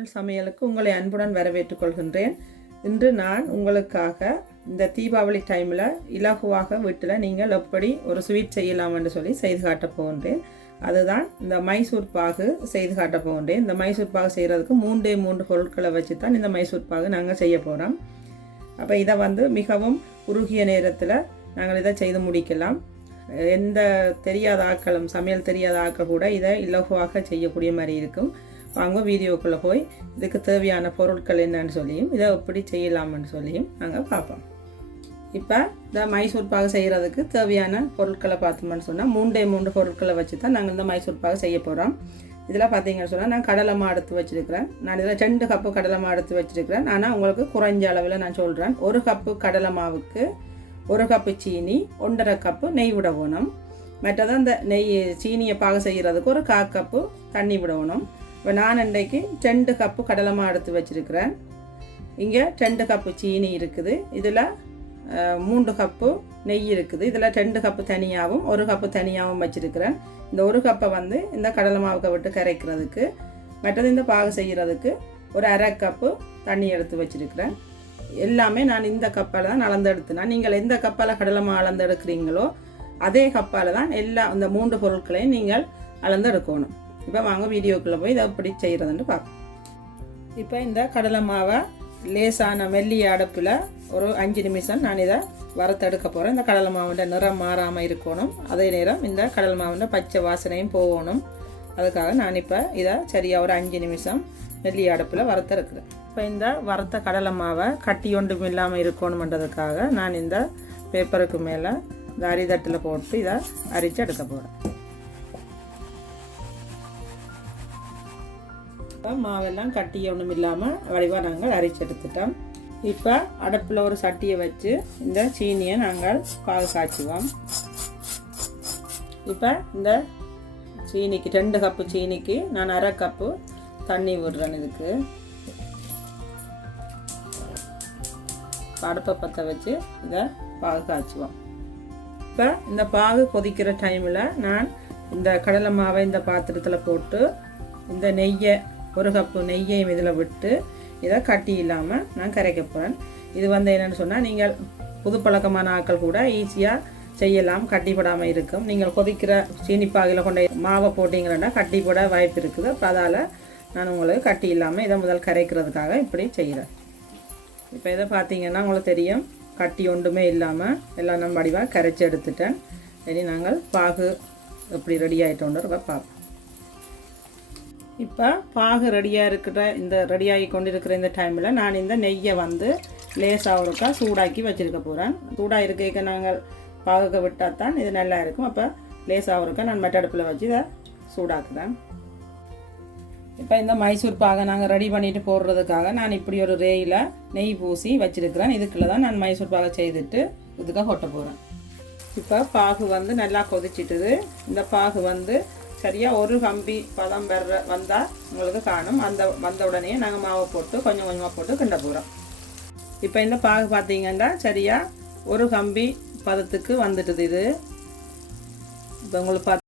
தமிழ் சமையலுக்கு உங்களை அன்புடன் வரவேற்றுக் கொள்கின்றேன். இன்று நான் உங்களுக்காக இந்த தீபாவளி டைமில் இலகுவாக வீட்டில் நீங்கள் எப்படி ஒரு ஸ்வீட் செய்யலாம் என்று சொல்லி செய்து காட்டப் போகின்றேன். அதுதான் இந்த மைசூர் பாகு செய்து காட்டப் போகின்றேன். இந்த மைசூர் பாகு செய்கிறதுக்கு மூன்று பொருட்களை வச்சு தான் இந்த மைசூர் பாகு நாங்கள் செய்ய போகிறோம். அப்போ இதை மிகவும் குறுகிய நேரத்தில் நாங்கள் இதை செய்து முடிக்கலாம். எந்த தெரியாத ஆட்களும் சமையல் தெரியாத ஆட்கள் கூட இதை இலகுவாக செய்யக்கூடிய மாதிரி இருக்கும். வாங்க வீடியோக்குள்ளே போய் இதுக்கு தேவையான பொருட்கள் என்னன்னு சொல்லியும் இதை எப்படி செய்யலாம்னு சொல்லியும் நாங்கள் பார்ப்போம். இப்போ இந்த மைசூர் பாகு செய்கிறதுக்கு தேவையான பொருட்களை பார்த்தோம்னு சொன்னால் மூன்று பொருட்களை வச்சு தான் நாங்கள் இந்த மைசூர் பாகு செய்ய போகிறோம். இதில் பார்த்தீங்கன்னு சொன்னால் நான் கடலை மாவு எடுத்து வச்சுருக்கிறேன். நான் இதில் 2 கப்பு கடலை மாவு எடுத்து வச்சுருக்கிறேன். ஆனால் உங்களுக்கு குறைஞ்ச அளவில் நான் சொல்கிறேன். 1 கப்பு கடலை மாவுக்கு 1 கப்பு சீனி, 1.5 கப்பு நெய் விட வேணும். மற்றது அந்த நெய் சீனியை பாகு செய்கிறதுக்கு ஒரு 1/4 கப்பு தண்ணி விடணும். இப்போ நான் இன்றைக்கு 2 கப்பு கடலை மாவு எடுத்து வச்சுருக்கிறேன். இங்கே 2 கப்பு சீனி இருக்குது. இதில் 3 கப்பு நெய் இருக்குது. இதில் 2 கப்பு தனியாகவும் 1 கப்பு தனியாகவும் வச்சுருக்கிறேன். இந்த 1 கப்பை இந்த கடலை மாவுக்கு விட்டு கரைக்கிறதுக்கு, மற்றது இந்த பாகு செய்கிறதுக்கு ஒரு 1/2 கப்பு தண்ணி எடுத்து வச்சுருக்கிறேன். எல்லாமே நான் இந்த கப்பால் தான் அளந்தெடுத்துனா, நீங்கள் எந்த கப்பால் கடலை மாவு அளந்தெடுக்கிறீங்களோ அதே கப்பால் தான் இந்த 3 பொருட்களையும் நீங்கள் அளந்தெடுக்கணும். இப்போ வாங்க வீடியோக்குள்ளே போய் இதை எப்படி செய்கிறதுன்னு பார்ப்போம். இப்போ இந்த கடலை மாவை லேசான மெல்லிய அடுப்பில் ஒரு 5 நிமிஷம் நான் இதை வறுத்தெடுக்க போகிறேன். இந்த கடலை மாவுண்ட நிறம் மாறாமல் இருக்கணும். அதே நேரம் இந்த கடலை மாவுண்ட பச்சை வாசனையும் போகணும். அதுக்காக நான் இப்போ இதை சரியாக ஒரு 5 நிமிஷம் மெல்லிய அடுப்பில் வறுத்தெடுக்கிறேன். இப்போ இந்த வறுத்த கடலை மாவை கட்டி ஒன்றும் இல்லாமல் இருக்கணுமென்றதுக்காக நான் இந்த பேப்பருக்கு மேலே இந்த அரிதட்டில் போட்டு இதை அரித்து எடுக்க போகிறேன். இப்போ மாவெல்லாம் கட்டி ஒன்றும் இல்லாமல் வடிவாக நாங்கள் அரிச்சு எடுத்துட்டோம். இப்போ அடுப்பில் ஒரு சட்டியை வச்சு இந்த சீனியை நாங்கள் பாகு காய்ச்சுவோம். இப்போ இந்த சீனிக்கு 2 கப்பு சீனிக்கு நான் 1/2 கப்பு தண்ணி விடுறேன். இதுக்கு அடுப்பை பற்ற வச்சு இதை பாகு காய்ச்சுவோம். இப்போ இந்த பாகு கொதிக்கிற டைமில் நான் இந்த கடலை மாவை இந்த பாத்திரத்தில் போட்டு இந்த நெய்யை 1 கப்பு நெய்யையும் இதில் விட்டு இதை கட்டி இல்லாமல் நான் கரைக்க போகிறேன். இது என்னென்னு சொன்னால் நீங்கள் புது பழக்கமான ஆட்கள் கூட ஈஸியாக செய்யலாம், கட்டிப்படாமல் இருக்கும். நீங்கள் கொதிக்கிற சீனிப்பாகில் கொண்ட மாவை போட்டிங்கன்னா கட்டிப்பட வாய்ப்பு இருக்குது. அப்போ அதால் நான் உங்களுக்கு கட்டி இல்லாமல் இதை முதல் கரைக்கிறதுக்காக இப்படி செய்கிறேன். இப்போ இதை பார்த்தீங்கன்னா உங்களுக்கு தெரியும், கட்டி ஒன்றுமே இல்லாமல் எல்லாம் நம்ம வடிவாக கரைச்சி எடுத்துட்டேன். சரி, நாங்கள் பாகு எப்படி ரெடி ஆகிட்டோன்ற பார்ப்போம். இப்போ பாகு ரெடியாகி கொண்டிருக்கிற இந்த டைமில் நான் இந்த நெய்யை லேசாக ஒருக்கா சூடாக்கி வச்சுருக்க போகிறேன். சூடாக இருக்க நாங்கள் பாகுக்க விட்டால் தான் இது நல்லா இருக்கும். அப்போ லேசாக ஒருக்கா நான் மற்ற அடுப்பில் வச்சு இதை சூடாக்குறேன். இப்போ இந்த மைசூர் பாகை நாங்கள் ரெடி பண்ணிட்டு போடுறதுக்காக நான் இப்படி ஒரு ரேயில் நெய் பூசி வச்சுருக்கிறேன். இதுக்குள்ளே தான் நான் மைசூர் பாகை செய்துட்டு இதுக்காக கொட்ட போகிறேன். இப்போ பாகு நல்லா கொதிச்சிட்டுது. இந்த பாகு சரியாக ஒரு கம்பி பதம் வந்தால் உங்களுக்கு காணும். வந்த உடனே நாங்கள் மாவை போட்டு கொஞ்சம் கொஞ்சமாக போட்டு கிண்ட போகிறோம். இப்போ இந்த பாகு பார்த்தீங்கன்னா சரியாக ஒரு கம்பி பதத்துக்கு வந்துட்டுது. இது இப்போ உங்களுக்கு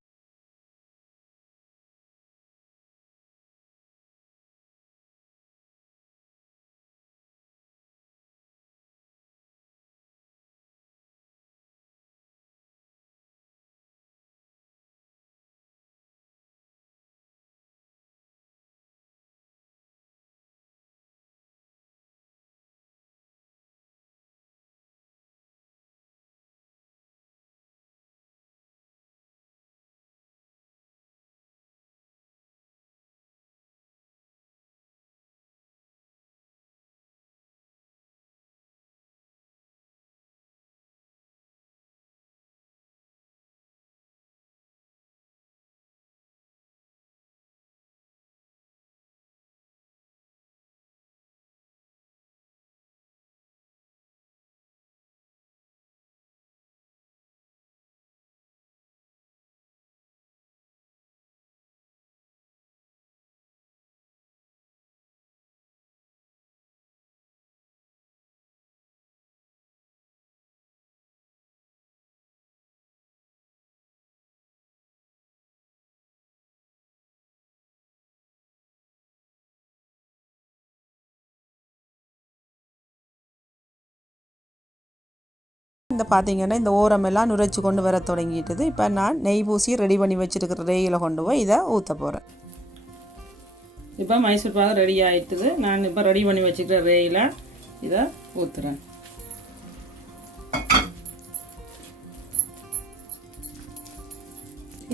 இந்த பார்த்தீங்கன்னா இந்த ஓரமெல்லாம் நுரைச்சி கொண்டு வர தொடங்கிட்டுது. இப்போ நான் நெய் பூசி ரெடி பண்ணி வச்சுருக்கிற ரேயில் கொண்டு போய் இதை ஊற்ற போகிறேன். இப்போ மைசூர் பாகு ரெடி ஆகிட்டுது. நான் இப்போ ரெடி பண்ணி வச்சுக்கிற ரேயில் இதை ஊற்றுறேன்.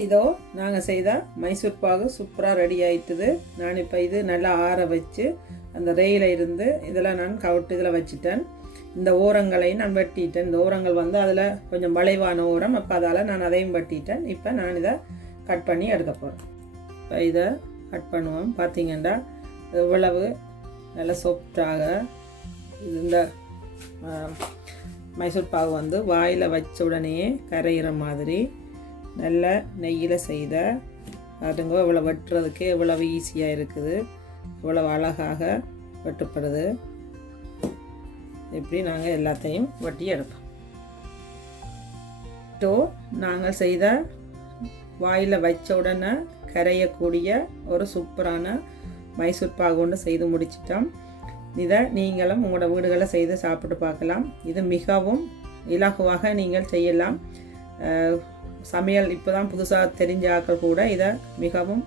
இதோ நாங்கள் செய்த மைசூர் பாகு சூப்பராக ரெடி ஆகிட்டுது. நான் இப்போ இது நல்லா ஆற வச்சு அந்த ரேயில் இருந்து இதெல்லாம் நான் கவுட்டு இதில் வச்சுட்டேன். இந்த ஓரங்களையும் நான் வெட்டிட்டேன். இந்த ஓரங்கள் வந்து அதில் கொஞ்சம் வளைவான ஓரம், அப்போ அதால் நான் அதையும் வெட்டிட்டேன். இப்போ நான் இதை கட் பண்ணி எடுக்க போகிறேன். இப்போ இதை கட் பண்ணுவோம். பார்த்தீங்கன்னா இவ்வளவு நல்ல சாஃப்டாக இந்த மைசூர் பாகு வந்து வாயில் வச்ச உடனே கரையிற மாதிரி நல்ல நெய்யில் செய்த அதுங்க இவ்வளோ வெட்டுறதுக்கு இவ்வளவு ஈஸியாக இருக்குது, இவ்வளவு அழகாக வெட்டப்படுது. இப்படி நாங்கள் எல்லாத்தையும் வெட்டி எடுப்போம். நாங்கள் செய்த வாயில் வச்ச உடனே கரையக்கூடிய ஒரு சூப்பரான மைசூர் பாகு ஒன்று செய்து முடிச்சிட்டோம். இதை நீங்களும் உங்களோட வீடுகளில் செய்து சாப்பிட்டு பார்க்கலாம். இது மிகவும் இலகுவாக நீங்கள் செய்யலாம். சமையல் இப்போ தான் புதுசாக தெரிஞ்ச ஆக்கள் கூட இதை மிகவும்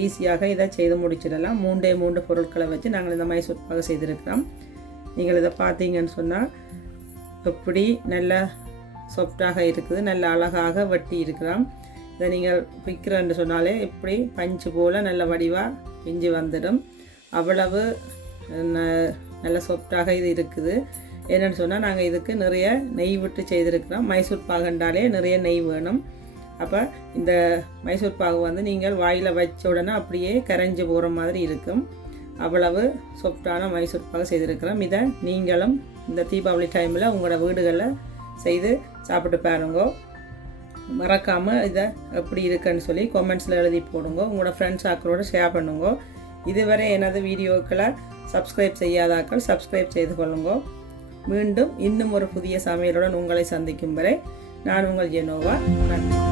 ஈஸியாக இதை செய்து முடிச்சிடலாம். 3 பொருட்களை வச்சு நாங்கள் இந்த மைசூர் பாகு செய்திருக்கிறோம். நீங்கள் இதை பார்த்தீங்கன்னு சொன்னால் எப்படி நல்ல சாஃப்டாக இருக்குது, நல்ல அழகாக வெட்டி இருக்கிறோம். இதை நீங்கள் பிக்கிறன்னு சொன்னாலே இப்படி பஞ்சு போல் நல்ல வடிவாக பிஞ்சு வந்துடும். அவ்வளவு நல்ல சாஃப்டாக இது இருக்குது. என்னென்னு சொன்னால் நாங்கள் இதுக்கு நிறைய நெய் விட்டு செய்திருக்கிறோம். மைசூர் பாகுண்டாலே நிறைய நெய் வேணும். அப்போ இந்த மைசூர் பாகு வந்து நீங்கள் வாயில் வச்ச உடனே அப்படியே கரைஞ்சி போகிற மாதிரி இருக்கும். அவ்வளவு சாஃப்டான மைசூர் பாகு செய்திருக்கிறோம். இதை நீங்களும் இந்த தீபாவளி டைமில் உங்களோட வீடுகளில் செய்து சாப்பிட்டு பாருங்க. மறக்காமல் இதை எப்படி இருக்குன்னு சொல்லி கமெண்ட்ஸில் எழுதி போடுங்க. உங்களோட ஃப்ரெண்ட்ஸ் ஆக்களோட ஷேர் பண்ணுங்க. இதுவரை எனது வீடியோக்களை சப்ஸ்கிரைப் செய்யாதாக்கள் சப்ஸ்கிரைப் செய்து கொள்ளுங்க. மீண்டும் இன்னும் ஒரு புதிய சமையலுடன் உங்களை சந்திக்கும் வரை நான் உங்கள் ஜெனோவா. நன்றி.